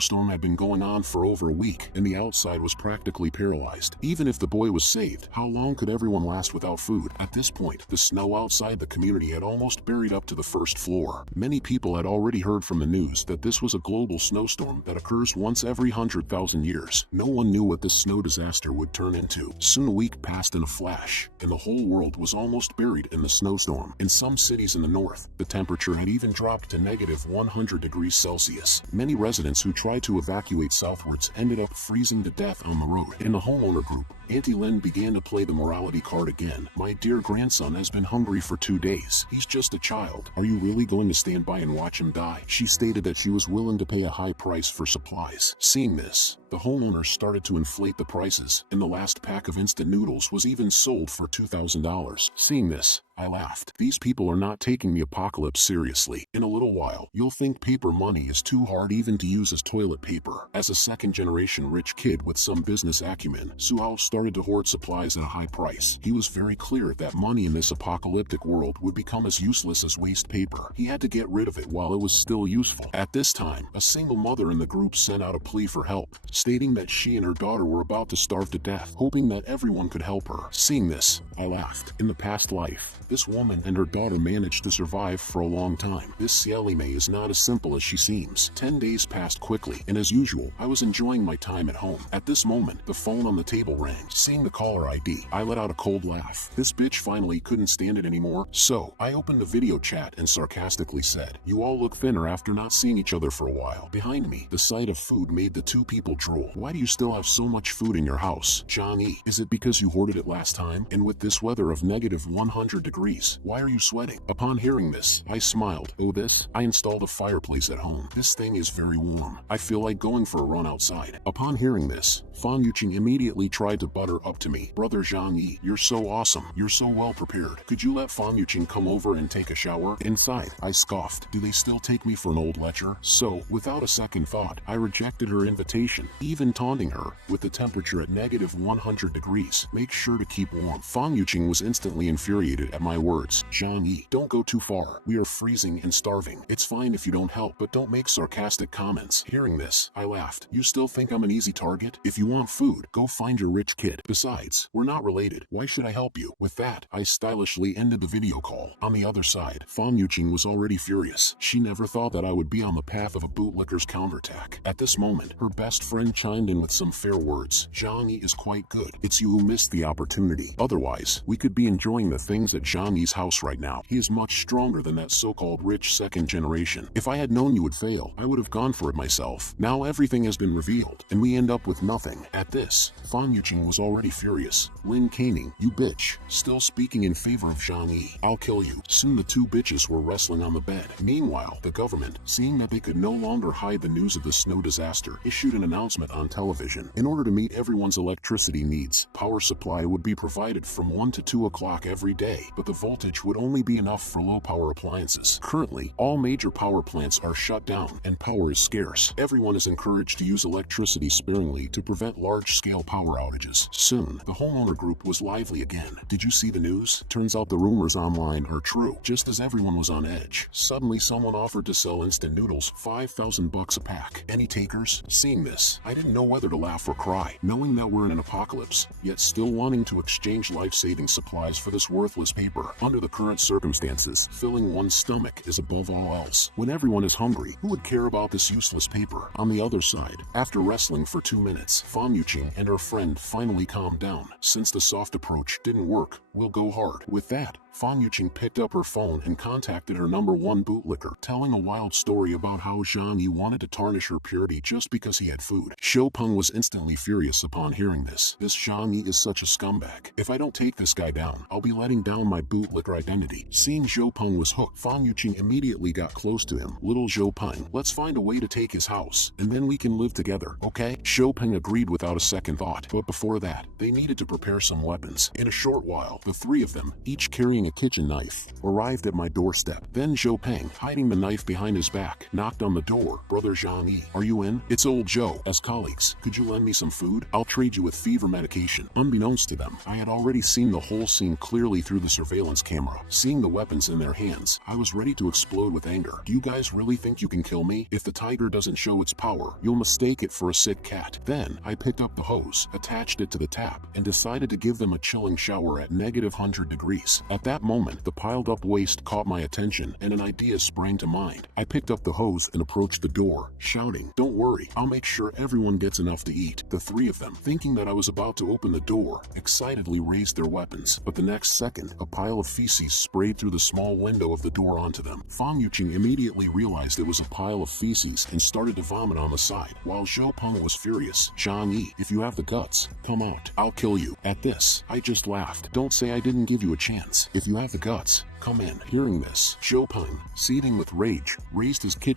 snowstorm had been going on for over a week, and the outside was practically paralyzed. Even if the boy was saved, how long could everyone last without food? At this point, the snow outside the community had almost buried up to the first floor. Many people had already heard from the news that this was a global snowstorm that occurs once every 100,000 years. No one knew what this snow disaster would turn into. Soon a week passed in a flash, and the whole world was almost buried in the snowstorm. In some cities in the north, the temperature had even dropped to -100 degrees Celsius. Many residents who tried to evacuate southwards ended up freezing to death on the road. In the homeowner group, Auntie Lynn began to play the morality card again. My dear grandson has been hungry for 2 days. He's just a child. Are you really going to stand by and watch him die? She stated that she was willing to pay a high price for supplies. Seeing this, the homeowners started to inflate the prices, and the last pack of instant noodles was even sold for $2,000. Seeing this, I laughed. These people are not taking the apocalypse seriously. In a little while, you'll think paper money is too hard even to use as toilet paper. As a second-generation rich kid with some business acumen, Suhao started to hoard supplies at a high price. He was very clear that money in this apocalyptic world would become as useless as waste paper. He had to get rid of it while it was still useful. At this time, a single mother in the group sent out a plea for help, stating that she and her daughter were about to starve to death, hoping that everyone could help her. Seeing this, I laughed. In the past life, this woman and her daughter managed to survive for a long time. This Xiaolime is not as simple as she seems. 10 days passed quickly, and as usual, I was enjoying my time at home. At this moment, the phone on the table rang. Seeing the caller ID, I let out a cold laugh. This bitch finally couldn't stand it anymore, so I opened the video chat and sarcastically said, "You all look thinner after not seeing each other for a while." Behind me, the sight of food made the two people drool. Why do you still have so much food in your house? Zhang Yi, is it because you hoarded it last time? And with this weather of -100 degrees, why are you sweating? Upon hearing this, I smiled. Oh this? I installed a fireplace at home. This thing is very warm. I feel like going for a run outside. Upon hearing this, Fan Yuqing immediately tried to butter up to me. Brother Zhang Yi, you're so awesome. You're so well prepared. Could you let Fan Yuqing come over and take a shower? Inside, I scoffed. Do they still take me for an old lecher? So, without a second thought, I rejected her invitation, even taunting her, with the temperature at -100 degrees. Make sure to keep warm. Fan Yuqing was instantly infuriated at my words. Zhang Yi, don't go too far. We are freezing and starving. It's fine if you don't help, but don't make sarcastic comments. Hearing this, I laughed. You still think I'm an easy target? If you want food, go find your rich kid. Besides, we're not related. Why should I help you? With that, I stylishly ended the video call. On the other side, Fan Yuqing was already furious. She never thought that I would be on the path of a bootlicker's counterattack. At this moment, her best friend chimed in with some fair words. Zhang Yi is quite good. It's you who missed the opportunity. Otherwise, we could be enjoying the things at Zhang Yi's house right now. He is much stronger than that so-called rich second generation. If I had known you would fail, I would have gone for it myself. Now everything has been revealed, and we end up with nothing. At this, Fan Yuqing was already furious. Lin Caning, you bitch. Still speaking in favor of Zhang Yi. I'll kill you. Soon the two bitches were wrestling on the bed. Meanwhile, the government, seeing that they could no longer hide the news of the snow disaster, issued an announcement on television. In order to meet everyone's electricity needs, power supply would be provided from 1 to 2 o'clock every day, but the voltage would only be enough for low-power appliances. Currently, all major power plants are shut down, and power is scarce. Everyone is encouraged to use electricity sparingly to prevent large-scale power outages. Soon, the homeowner group was lively again. Did you see the news? Turns out the rumors online are true. Just as everyone was on edge, suddenly someone offered to sell instant noodles, $5,000 a pack. Any takers? Seeing this, I didn't know whether to laugh or cry, knowing that we're in an apocalypse, yet still wanting to exchange life-saving supplies for this worthless paper. Under the current circumstances, filling one's stomach is above all else. When everyone is hungry, who would care about this useless paper? On the other side, after wrestling for 2 minutes, Fan Yuqing and her friend finally calmed down. Since the soft approach didn't work, we'll go hard. With that, Fan Yuqing picked up her phone and contacted her #1 bootlicker, telling a wild story about how Zhang Yi wanted to tarnish her purity just because he had food. Shou Peng was instantly furious upon hearing this. This Zhang Yi is such a scumbag. If I don't take this guy down, I'll be letting down my bootlicker identity. Seeing Shou Peng was hooked, Fan Yuqing immediately got close to him. Little Shou Peng, let's find a way to take his house, and then we can live together, okay? Shou Peng agreed without a second thought, but before that, they needed to prepare some weapons. In a short while, the three of them, each carrying carrying a kitchen knife, arrived at my doorstep. Then Zhou Peng, hiding the knife behind his back, knocked on the door. Brother Zhang Yi, are you in? It's old Zhou. As colleagues, could you lend me some food? I'll trade you with fever medication. Unbeknownst to them, I had already seen the whole scene clearly through the surveillance camera. Seeing the weapons in their hands, I was ready to explode with anger. Do you guys really think you can kill me? If the tiger doesn't show its power, you'll mistake it for a sick cat. Then, I picked up the hose, attached it to the tap, and decided to give them a chilling shower at -100 degrees. At that moment, the piled up waste caught my attention, and an idea sprang to mind. I picked up the hose and approached the door, shouting, "Don't worry, I'll make sure everyone gets enough to eat." The three of them, thinking that I was about to open the door, excitedly raised their weapons. But the next second, a pile of feces sprayed through the small window of the door onto them. Fang Yuqing immediately realized it was a pile of feces and started to vomit on the side, while Zhou Peng was furious. "Zhang Yi, if you have the guts, come out. I'll kill you." At this, I just laughed. "Don't say I didn't give you a chance. If you have the guts, come in." Hearing this, Zhou Peng, seething with rage, raised his kitchen